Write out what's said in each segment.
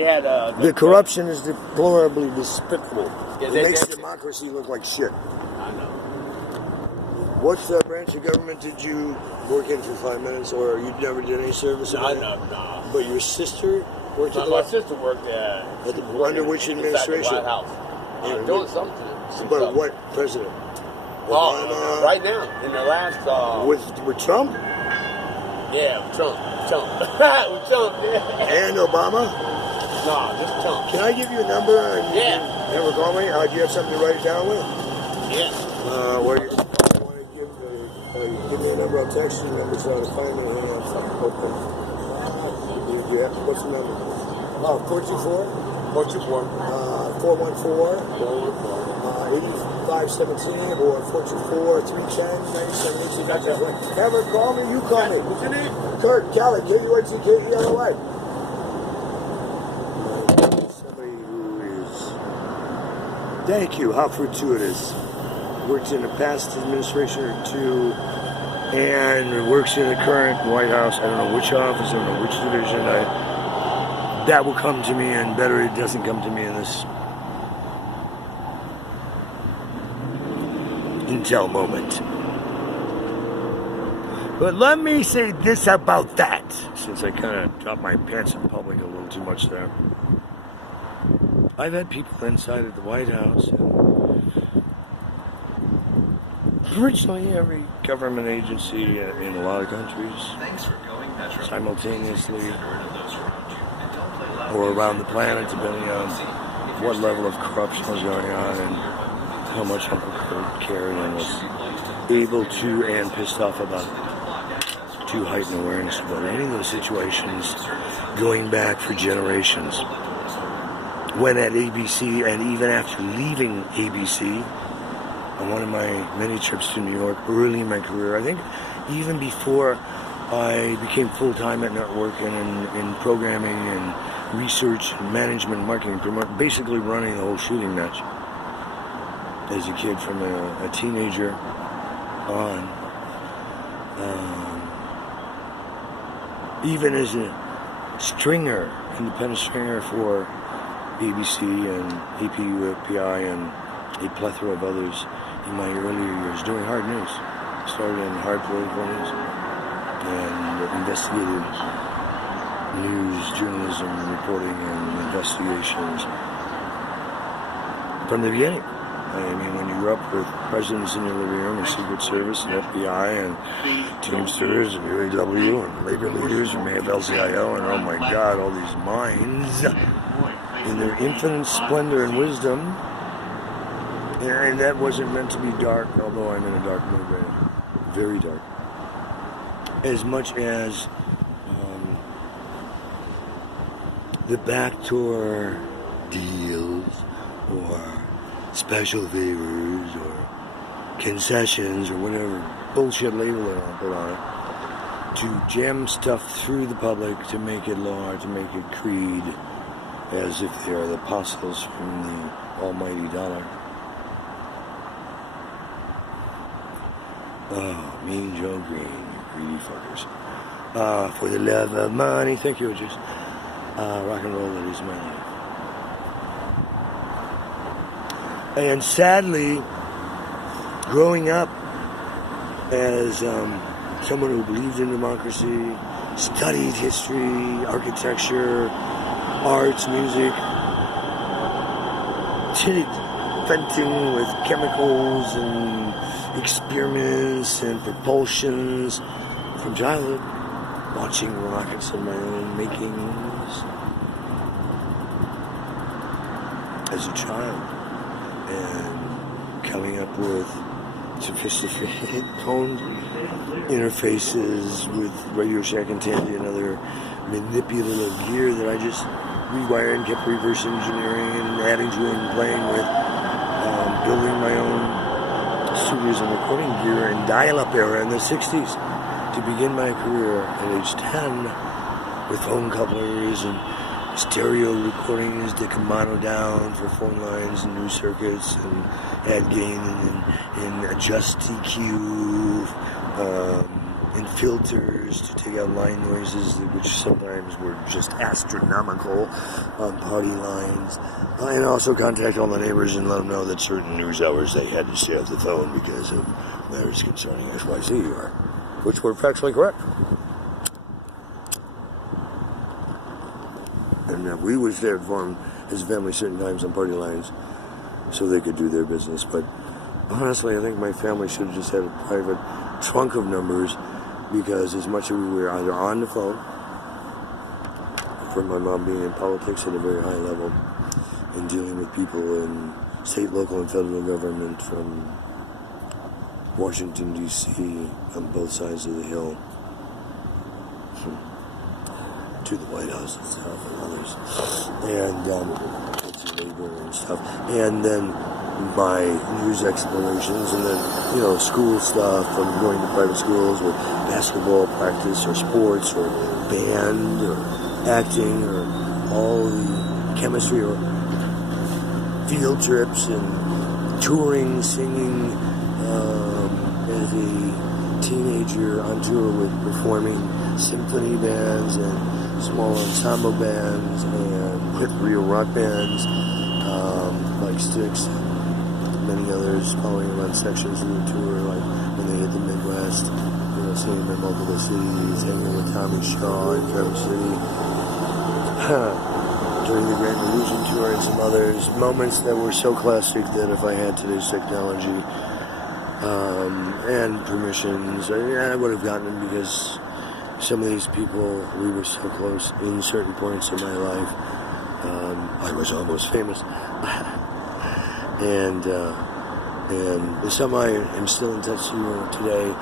they had the corruption is deplorably despicable. Yeah, It makes democracy look like shit. I know. What branch of government did you work in for 5 minutes, or you never did any service? No. But your sister worked at My sister worked under which administration? The White House. Doing something. But what president? Obama. Right now, in the last. With Trump? Yeah, with Trump. With Trump, yeah. And Obama? No, just Trump. Can I give you a number? And Yeah. Never call me? Do you have something to write it down with? Yeah. What do you want to give me a number? I'll text you the number so I can find it. Hang on, something open. What's the number? 424? 424. 414? 8517 or 424-310-9786. Never call me, you call me. What's your name? Kurt Kelly, K-U-R-T-K-E-L-O-Y. Somebody who is, thank you, how fortuitous. Works in a past administration or two and works in the current White House. I don't know which office, I don't know which division. That will come to me, and better it doesn't come to me in this intel moment. But let me say this about that, since I kind of dropped my pants in public a little too much there. I've had people inside of the White House, and virtually every government agency in a lot of countries, simultaneously, or around the planet, depending on what level of corruption was going on and how much Uncle Kurt cared and was able to and pissed off about it, to heighten awareness about any of those situations going back for generations. When at ABC, and even after leaving ABC, on one of my many trips to New York early in my career, I think even before I became full-time at networking and in programming and research and management, marketing, basically running the whole shooting match as a kid from a teenager on. Even as a stringer, independent stringer for ABC and APUPI and a plethora of others in my earlier years, doing hard news. Started in hard political news and investigative news, journalism, reporting, and investigations from the beginning. I mean, when you grew up with presidents in your living room and Secret Service and FBI and Teamsters and UAW and labor leaders from AFL-CIO and, oh my God, all these minds in their infinite splendor and wisdom. And that wasn't meant to be dark, although I'm in a dark mood right now. Very dark. As much as the backdoor deals or special favors or concessions or whatever bullshit label they want to put on it, to jam stuff through the public, to make it law, to make it creed, as if they are the apostles from the almighty dollar. Oh, Mean Joe Green, you greedy fuckers. For the love of money, thank you, just rock and roll, that is my life. And sadly, growing up as someone who believed in democracy, studied history, architecture, arts, music, venting with chemicals and experiments and propulsions from childhood, watching rockets of my own makings as a child, and coming up with sophisticated toned interfaces with Radio Shack and Tandy and other manipulative gear that I just rewired and kept reverse engineering and adding to and playing with, building my own studios and recording gear in dial-up era in the 60s to begin my career at age 10 with phone couplers and stereo recordings that could mono down for phone lines and new circuits and add gain and adjust EQ and filters to take out line noises, which sometimes were just astronomical on party lines. And also contact all the neighbors and let them know that certain news hours they had to stay off the phone because of matters concerning XYZ, which were factually correct. And we was there for them as a family certain times on party lines so they could do their business. But honestly, I think my family should have just had a private trunk of numbers, because as much as we were either on the phone, from my mom being in politics at a very high level and dealing with people in state, local, and federal government from Washington, D.C., on both sides of the hill, to the White House and stuff and others, and to labor and stuff, and then my news explorations, and then, school stuff. I'm going to private schools with basketball practice or sports or band or acting or all the chemistry or field trips and touring, singing as a teenager on tour with performing symphony bands and small ensemble bands and hip real rock bands like Styx and many others, following them on sections of the tour, like when they hit the Midwest, singing in multiple cities, hanging with Tommy Shaw in Traverse City, during the Grand Illusion tour and some others, moments that were so classic that if I had today's technology and permissions, I would have gotten them, because some of these people, we were so close in certain points in my life. I was almost famous. and some I am still in touch with today,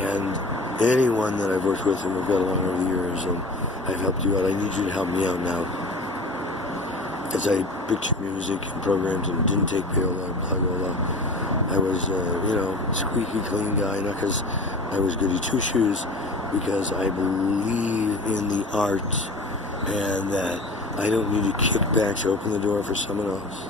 and anyone that I've worked with and we've got along over the years, and I've helped you out, I need you to help me out now. Because I picked your music and programs and didn't take payola or plugola. I was, squeaky clean guy, not because I was goody two-shoes, because I believe in the art and that I don't need to kick back to open the door for someone else.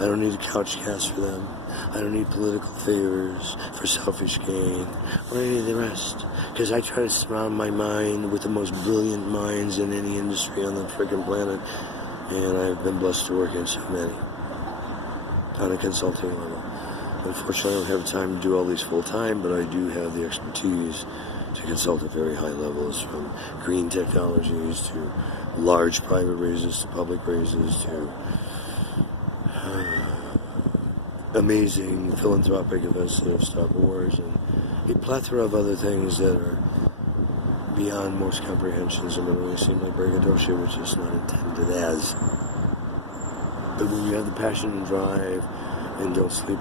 I don't need to couch cast for them. I don't need political favors for selfish gain or any of the rest. Because I try to surround my mind with the most brilliant minds in any industry on the freaking planet. And I've been blessed to work in so many on a consulting level. Unfortunately, I don't have time to do all these full time, but I do have the expertise to consult at very high levels, from green technologies to large private raises to public raises to amazing philanthropic events that have stopped wars, and a plethora of other things that are beyond most comprehensions and really seem like braggadocio, which is not intended as. But when you have the passion and drive and don't sleep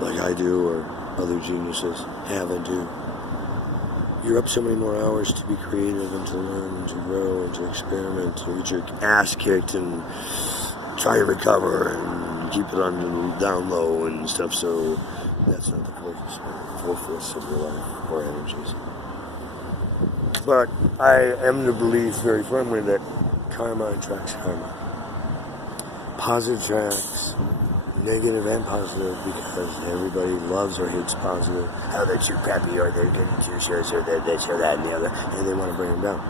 like I do or other geniuses have and do, you're up so many more hours to be creative and to learn and to grow and to experiment, to get your ass kicked and try and recover and keep it on the down low and stuff. So that's not the full-force of your life or energies. But I am to believe very firmly that karma attracts karma. Positive attracts negative and positive, because everybody loves or hates positive. Oh, they're too peppy, or they're getting too serious, or they're this or that and the other, and they want to bring them down.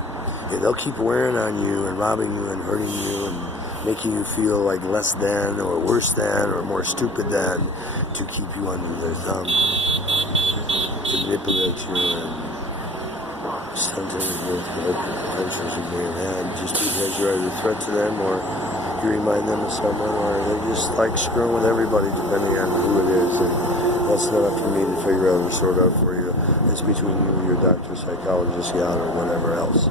And they'll keep wearing on you and robbing you and hurting you and making you feel like less than or worse than or more stupid than, to keep you under their thumb, to manipulate you and stunt any growth and potentials you may have had, just because you're either a threat to them or you remind them of someone, or they just like screwing with everybody, depending on who it is. And that's not up to me to figure out or sort out for you. It's between you and your doctor, psychologist, gal, or whatever else.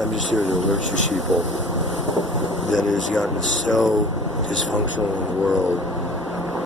I'm just here to alert you sheeple that it has gotten so dysfunctional in the world